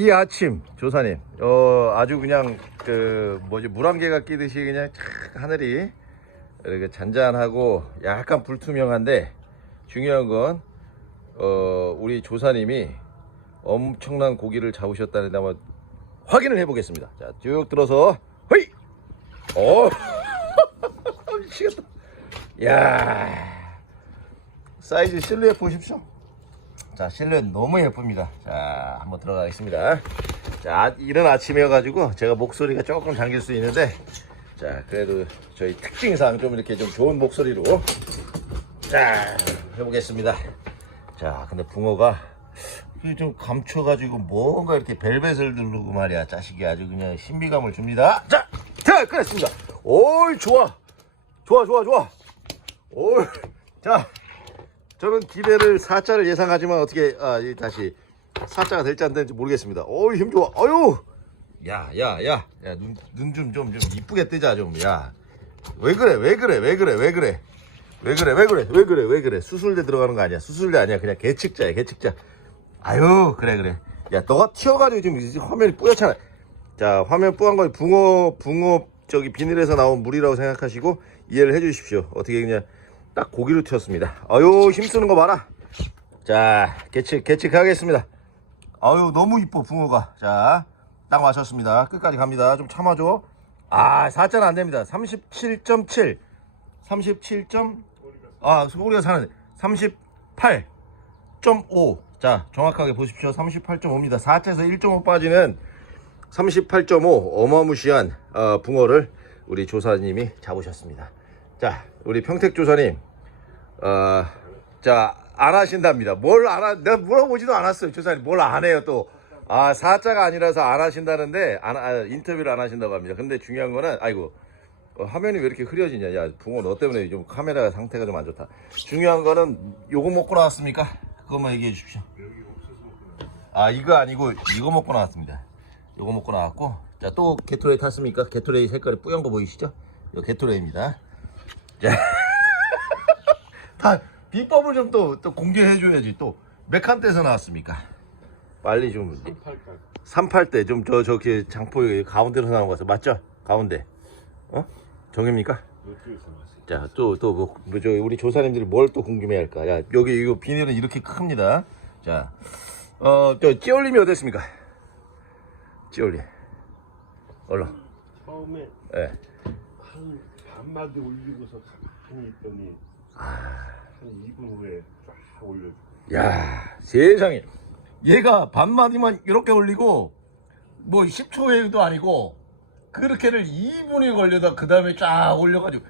이 아침 조사님 어 아주 그냥 그 뭐지 물안개가 끼듯이 그냥 착 하늘이 이렇게 잔잔하고 약간 불투명한데 중요한 건 어, 우리 조사님이 엄청난 고기를 잡으셨다는데 한번 확인을 해 보겠습니다. 자, 쭉 들어서, 허이! 어, 미치겠다. 야 사이즈 실루엣 보십시오. 자, 실루엣 너무 예쁩니다. 자, 한번 들어가겠습니다. 자, 이른 아침이어가지고 제가 목소리가 조금 잠길 수 있는데, 자, 그래도 저희 특징상 좀 이렇게 좀 좋은 목소리로 자, 해보겠습니다. 자, 근데 붕어가 좀 감춰가지고 뭔가 이렇게 벨벳을 누르고 말이야. 자식이 아주 그냥 신비감을 줍니다. 자, 자, 끝냈습니다. 올, 좋아. 좋아, 좋아, 좋아. 올, 자, 저는 기대를 4자를 예상하지만 어떻게, 아, 이 다시 4자가 될지 안 될지 모르겠습니다. 어이, 힘 좋아. 어유! 야, 야, 야, 야, 눈, 눈 좀, 좀, 좀 이쁘게 뜨자, 좀. 야. 왜 그래, 왜 그래, 왜 그래, 왜 그래. 왜 그래, 왜 그래, 왜 그래, 왜 그래. 수술대 들어가는 거 아니야. 수술대 아니야. 그냥 개측자야, 개측자. 아유, 그래, 그래. 야, 너가 튀어가지고 지금 이 화면이 뿌옇잖아. 자, 화면 뿌한 거 붕어, 붕어, 저기 비닐에서 나온 물이라고 생각하시고 이해를 해 주십시오. 어떻게 그냥 딱 고기로 튀었습니다. 아유, 힘쓰는 거 봐라. 자, 개측, 개측 하겠습니다. 아유, 너무 이뻐, 붕어가. 자, 딱 맞췄습니다. 끝까지 갑니다. 좀 참아줘. 아, 4자는 안 됩니다. 37.7. 37. 아, 우리가 사는 38.5. 자, 정확하게 보십시오. 38.5입니다. 4자에서 1.5 빠지는 38.5 어마무시한 어, 붕어를 우리 조사님이 잡으셨습니다. 자, 우리 평택 조사님, 어, 자, 안 하신답니다. 뭘 안 하, 내가 물어보지도 않았어요. 조사님, 뭘 안 해요, 또. 아, 사자가 아니라서 안 하신다는데, 안, 아, 인터뷰를 안 하신다고 합니다. 근데 중요한 거는, 아이고, 어, 화면이 왜 이렇게 흐려지냐. 야, 붕어 너 때문에 좀 카메라 상태가 좀 안 좋다. 중요한 거는, 요거 먹고 나왔습니까? 그것만 얘기해 주십시오. 아, 이거 아니고, 이거 먹고 나왔습니다. 요거 먹고 나왔고, 자, 또 게토레이 탔습니까? 게토레이 색깔이 뿌연 거 보이시죠? 요 게토레이입니다. 자, 다 비법을 좀 또 또 공개해줘야지. 또 몇 칸대에서 나왔습니까? 빨리 좀 38대 좀 저 저기 장포 여기 가운데로 나온 거 같아. 맞죠? 가운데. 어? 정입니까? 자, 또, 또, 뭐, 뭐, 저, 우리 조사님들이 뭘 또 궁금해 할까? 야, 여기, 이거 비닐은 이렇게 큽니다. 자, 어, 저, 찌올림이 어땠습니까? 찌올림. 얼른. 처음에 예. 한 반마디 올리고서 가만히 있더니 한 2분 후에 쫙 올려줘. 야 세상에. 얘가 반마디만 이렇게 올리고 뭐 10초에도 아니고 그렇게를 2분이 걸려다 그 다음에 쫙 올려가지고.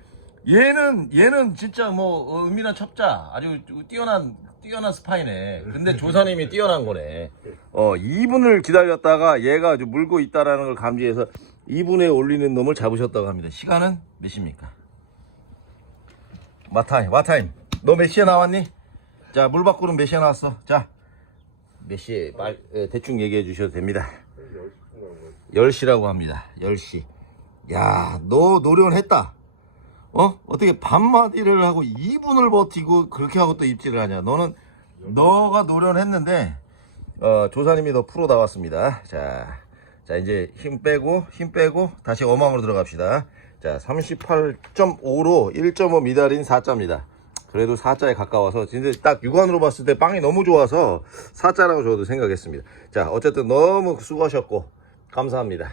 얘는 얘는 진짜 뭐 어, 은밀한 첩자 아주 뛰어난 뛰어난 스파이네. 근데 조사님이 뛰어난 거네. 어 2분을 기다렸다가 얘가 아주 물고 있다라는 걸 감지해서 2분에 올리는 놈을 잡으셨다고 합니다 시간은 몇 시입니까 마타임 마타임 너 몇 시에 나왔니? 자, 물 밖으로 몇 시에 나왔어? 자, 몇 시에 말, 에, 대충 얘기해 주셔도 됩니다. 10시라고 합니다. 10시. 야, 너 노련했다. 어? 어떻게 반마디를 하고 2분을 버티고 그렇게 하고 또 입질을 하냐. 너는, 너가 노련했는데, 어, 조사님이 더 프로 나왔습니다. 자, 자, 이제 힘 빼고, 힘 빼고, 다시 어망으로 들어갑시다. 자, 38.5로 1.5 미달인 4자입니다. 그래도 4자에 가까워서 진짜 딱 육안으로 봤을 때 빵이 너무 좋아서 4자라고 저도 생각했습니다. 자, 어쨌든 너무 수고하셨고 감사합니다.